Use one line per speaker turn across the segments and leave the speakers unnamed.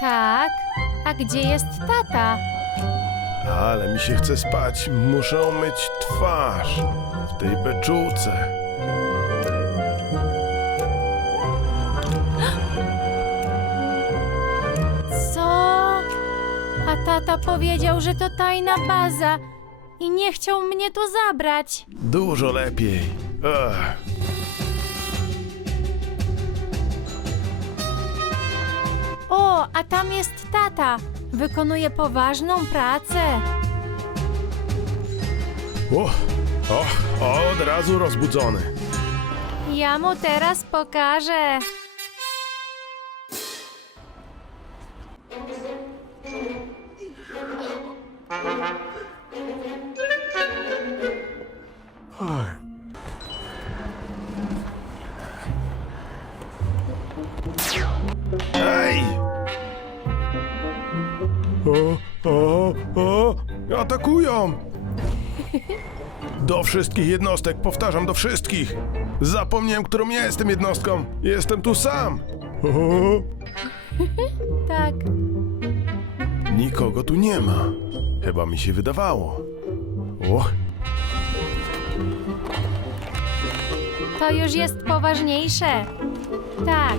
Tak? A gdzie jest tata?
Ale mi się chce spać. Muszę umyć twarz w tej beczułce.
Co? A tata powiedział, że to tajna baza i nie chciał mnie tu zabrać.
Dużo lepiej. Ach.
O, a tam jest tata. Wykonuje poważną pracę.
O, o, o, od razu rozbudzony.
Ja mu teraz pokażę.
Do wszystkich jednostek, powtarzam, do wszystkich! Zapomniałem, którą ja jestem jednostką. Jestem tu sam. O,
Tak.
nikogo tu nie ma. Chyba mi się wydawało. O,
To już jest poważniejsze. Tak.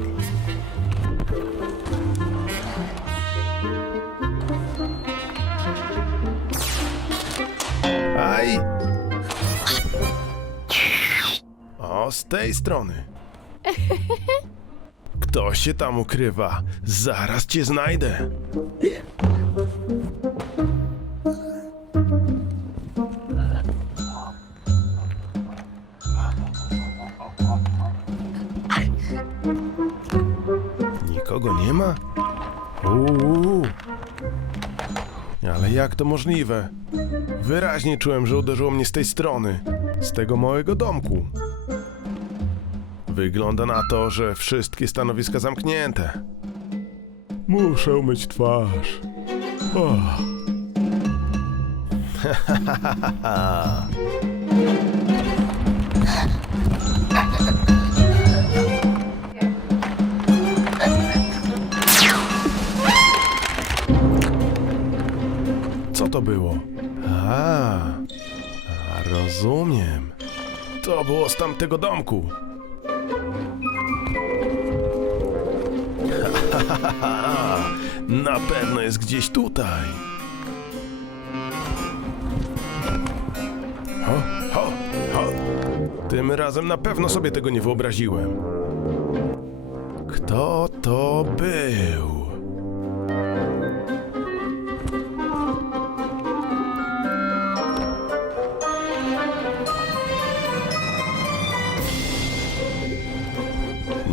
Aj! O, z tej strony. Ktoś się tam ukrywa. Zaraz cię znajdę. Nikogo nie ma? Uuu. Ale jak to możliwe? Wyraźnie czułem, że uderzyło mnie z tej strony, z tego małego domku. Wygląda na to, że wszystkie stanowiska zamknięte. Muszę umyć twarz. O. to było? A, a rozumiem. To było z tamtego domku. Na pewno jest gdzieś tutaj. Ho, ho, ho. Tym razem na pewno sobie tego nie wyobraziłem. Kto to był?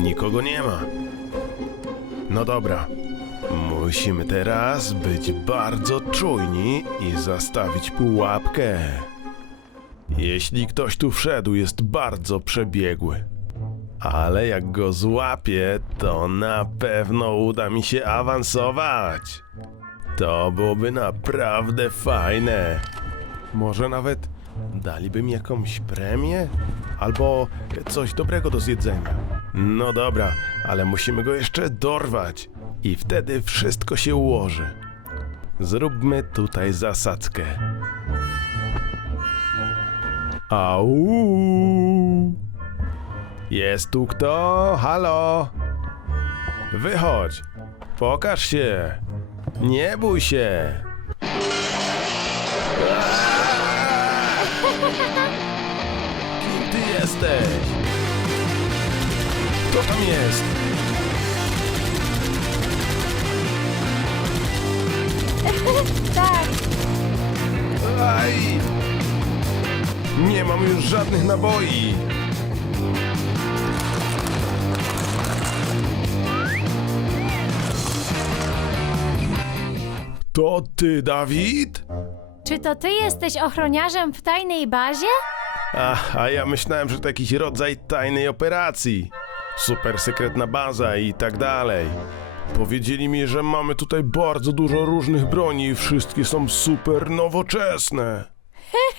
Nikogo nie ma. No dobra. Musimy teraz być bardzo czujni i zastawić pułapkę. Jeśli ktoś tu wszedł, jest bardzo przebiegły. Ale jak go złapię, to na pewno uda mi się awansować. To byłoby naprawdę fajne. Może nawet daliby mi jakąś premię? Albo coś dobrego do zjedzenia. No dobra, ale musimy go jeszcze dorwać. I wtedy wszystko się ułoży. Zróbmy tutaj zasadzkę. Au! Jest tu kto? Halo? Wychodź. Pokaż się. Nie bój się. Kim ty jesteś? Kto tam jest?
Tak.
Aj! Nie mam już żadnych naboi. To ty, Dawid?
Czy to ty jesteś ochroniarzem w tajnej bazie?
Ach, a ja myślałem, że to jakiś rodzaj tajnej operacji. Super sekretna baza i tak dalej. Powiedzieli mi, że mamy tutaj bardzo dużo różnych broni i wszystkie są super nowoczesne.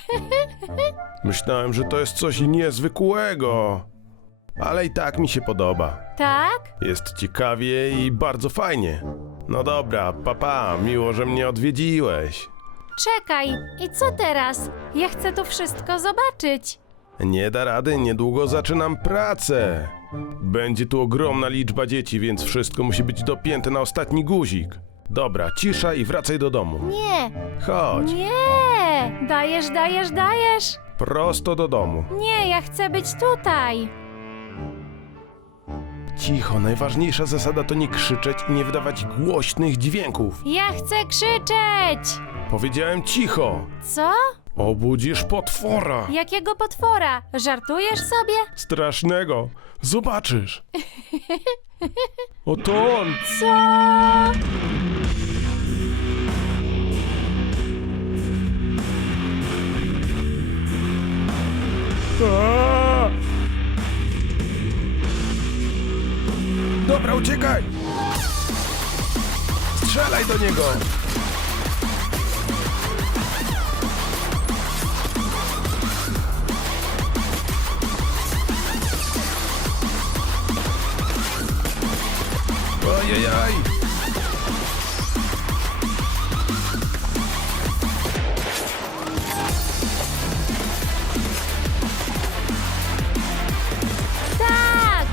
Myślałem, że to jest coś niezwykłego. Ale i tak mi się podoba.
Tak?
Jest ciekawie i bardzo fajnie. No dobra, papa, miło, że mnie odwiedziłeś.
Czekaj, i co teraz? Ja chcę tu wszystko zobaczyć.
Nie da rady, niedługo zaczynam pracę. Będzie tu ogromna liczba dzieci, więc wszystko musi być dopięte na ostatni guzik. Dobra, cisza i wracaj do domu.
Nie,
Chodź,
nie! Dajesz, dajesz, dajesz!
prosto do domu.
Nie, ja chcę być tutaj.
Cicho, najważniejsza zasada to nie krzyczeć i nie wydawać głośnych dźwięków.
Ja chcę krzyczeć!
Powiedziałem cicho.
Co?
Obudzisz potwora.
Jakiego potwora? Żartujesz sobie?
Strasznego. Zobaczysz. Oto on.
Co?
Aaa! Dobra, uciekaj! Strzelaj do niego! Ojejaj!
Tak!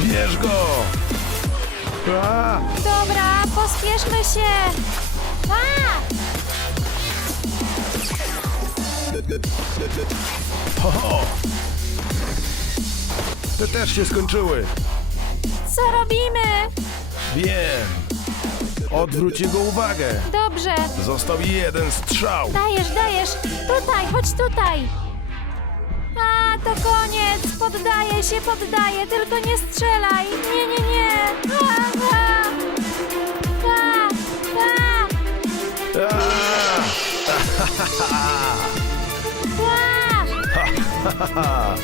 Bierz go! A!
Dobra, pospieszmy się! A!
Ho, ho! Te też się skończyły.
Co robimy?
Wiem. Odwróć jego uwagę.
Dobrze,
Został jeden strzał.
dajesz, dajesz! Tutaj, chodź tutaj! To koniec! Poddaję się, poddaję, tylko nie strzelaj! Nie, nie, nie! A, a. A, a.
A!
A!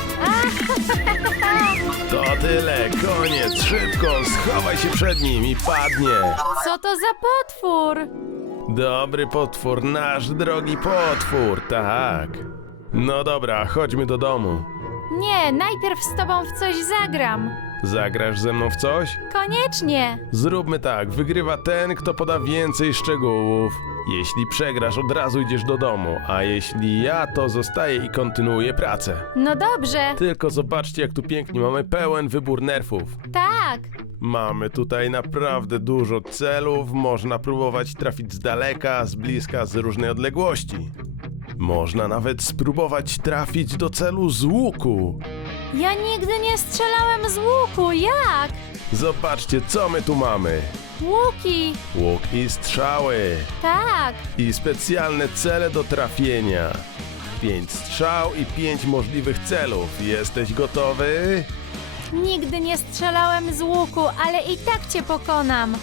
To tyle, koniec, szybko, schowaj się przed nim i padnie.
Co to za potwór?
Dobry potwór, nasz drogi potwór, tak. No dobra, chodźmy do domu.
Nie, najpierw z tobą w coś zagram.
Zagrasz ze mną w coś?
Koniecznie.
Zróbmy tak, wygrywa ten, kto poda więcej szczegółów. Jeśli przegrasz, od razu idziesz do domu, a jeśli ja, to zostaję i kontynuuję pracę.
No dobrze.
Tylko zobaczcie, jak tu pięknie mamy pełen wybór nerfów.
Tak.
Mamy tutaj naprawdę dużo celów, można próbować trafić z daleka, z bliska, z różnej odległości. Można nawet spróbować trafić do celu z łuku.
Ja nigdy nie strzelałem z łuku. Jak?
Zobaczcie, co my tu mamy.
Łuki.
Łuk i strzały.
Tak.
I specjalne cele do trafienia. Pięć strzał i pięć możliwych celów. Jesteś gotowy?
Nigdy nie strzelałem z łuku, ale i tak cię pokonam.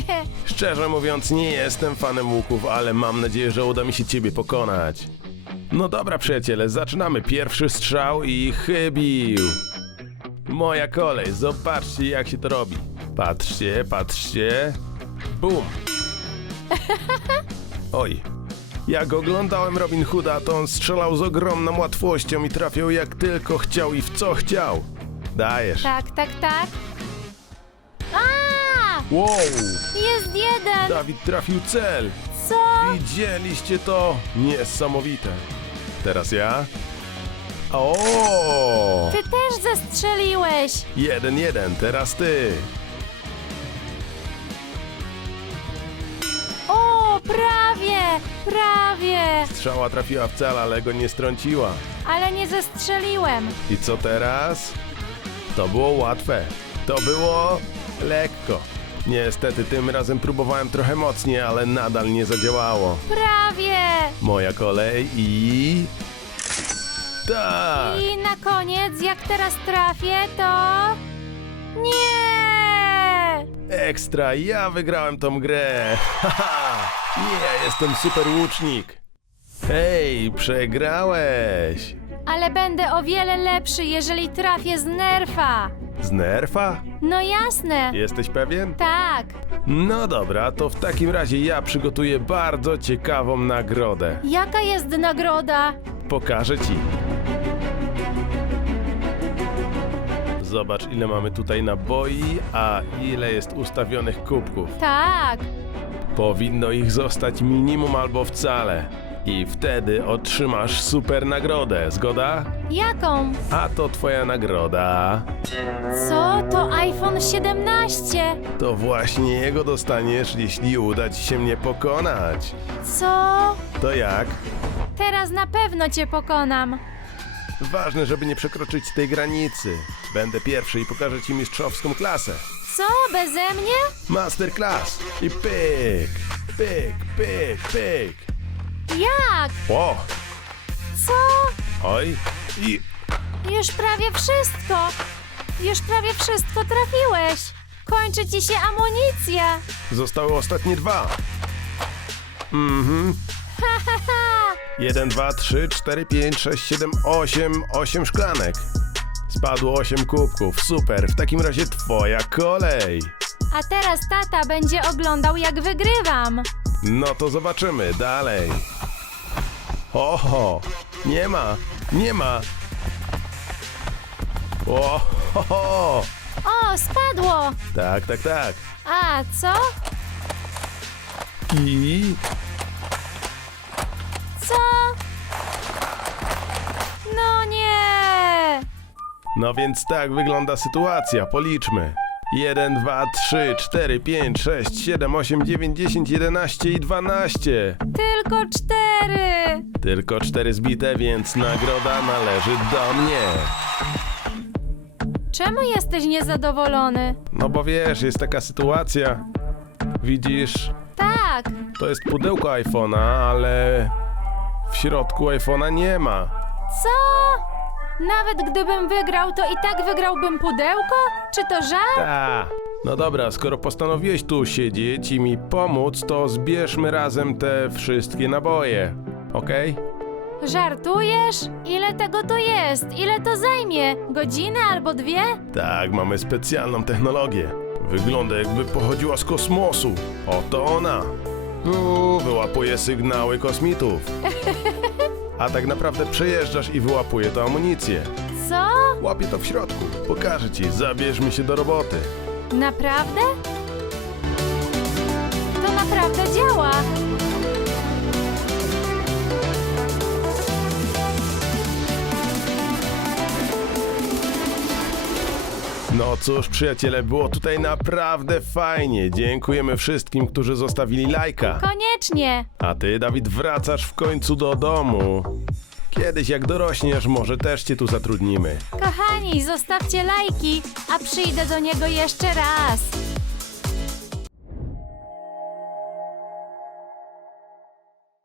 Szczerze mówiąc, nie jestem fanem łuków, ale mam nadzieję, że uda mi się ciebie pokonać. No dobra, przyjaciele, zaczynamy. Pierwszy strzał i chybił. Moja kolej, zobaczcie jak się to robi. Patrzcie, patrzcie. Bum. Oj. Jak oglądałem Robin Hooda, to on strzelał z ogromną łatwością i trafiał jak tylko chciał i w co chciał. Dajesz.
tak, tak, tak. A!
Wow!
Jest jeden.
Dawid trafił cel.
Co?
Widzieliście to? Niesamowite. Teraz ja. O!
Ty też zestrzeliłeś.
Jeden, jeden, teraz ty.
O, prawie, prawie.
Strzała trafiła w cel, ale go nie strąciła.
Ale nie zestrzeliłem.
I co teraz? To było łatwe. To było lekko. Niestety, tym razem próbowałem trochę mocniej, ale nadal nie zadziałało.
Prawie.
Moja kolej i... Tak!
I na koniec, jak teraz trafię, to... Nie!
Ekstra, ja wygrałem tą grę. Haha! Nie, jestem super łucznik. Hej, przegrałeś!
Ale będę o wiele lepszy, jeżeli trafię z nerfa.
Z nerfa?
No jasne.
Jesteś pewien?
Tak.
No dobra, to w takim razie ja przygotuję bardzo ciekawą nagrodę.
Jaka jest nagroda?
Pokażę ci. Zobacz, ile mamy tutaj naboi, a ile jest ustawionych kubków.
Tak.
Powinno ich zostać minimum albo wcale. I wtedy otrzymasz super nagrodę, zgoda?
Jaką?
A to twoja nagroda.
Co? To iPhone 17.
To właśnie jego dostaniesz, jeśli uda ci się mnie pokonać.
Co?
To jak?
Teraz na pewno cię pokonam.
Ważne, żeby nie przekroczyć tej granicy. Będę pierwszy i pokażę ci mistrzowską klasę.
Co? Beze mnie?
Masterclass i pyk, pyk, pyk, pyk.
Jak?
O,
Co?
oj i
Już prawie wszystko. Już prawie wszystko trafiłeś. Kończy ci się amunicja.
zostały ostatnie dwa. Mhm.
Ha, ha, ha.
Jeden, dwa, trzy, cztery, pięć, sześć, siedem, osiem, osiem szklanek. Spadło osiem kubków. Super, w takim razie twoja kolej.
A teraz tata będzie oglądał, jak wygrywam.
No to zobaczymy dalej. Oho, nie ma, nie ma. O, ho, ho.
O, spadło.
Tak, tak, tak.
A co?
I
Co? No nie.
no więc tak wygląda sytuacja. Policzmy. 1, 2, 3, 4, 5, 6, 7, 8, 9, 10, 11 i 12.
Tylko cztery.
Tylko 4 zbite, więc nagroda należy do mnie.
Czemu jesteś niezadowolony?
No bo wiesz, jest taka sytuacja. Widzisz,
Tak.
to jest pudełko iPhone'a, ale w środku iPhone'a nie ma.
Co? Nawet gdybym wygrał, to i tak wygrałbym pudełko? Czy to żart?
Ta. No dobra, skoro postanowiłeś tu siedzieć i mi pomóc, to zbierzmy razem te wszystkie naboje. Okej?
Żartujesz? Ile tego tu jest? Ile to zajmie? Godzinę albo dwie?
Tak, mamy specjalną technologię. Wygląda jakby pochodziła z kosmosu. Oto ona. Uuu, wyłapuje sygnały kosmitów. A tak naprawdę przejeżdżasz i wyłapuje to amunicję.
Co?
Łapie to w środku. Pokażę ci, zabierzmy się do roboty.
Naprawdę? To naprawdę działa.
No cóż, przyjaciele, było tutaj naprawdę fajnie. Dziękujemy wszystkim, którzy zostawili lajka.
Koniecznie.
A ty, Dawid, wracasz w końcu do domu. Kiedyś, jak dorośniesz, może też cię tu zatrudnimy.
Kochani, zostawcie lajki, a przyjdę do niego jeszcze raz.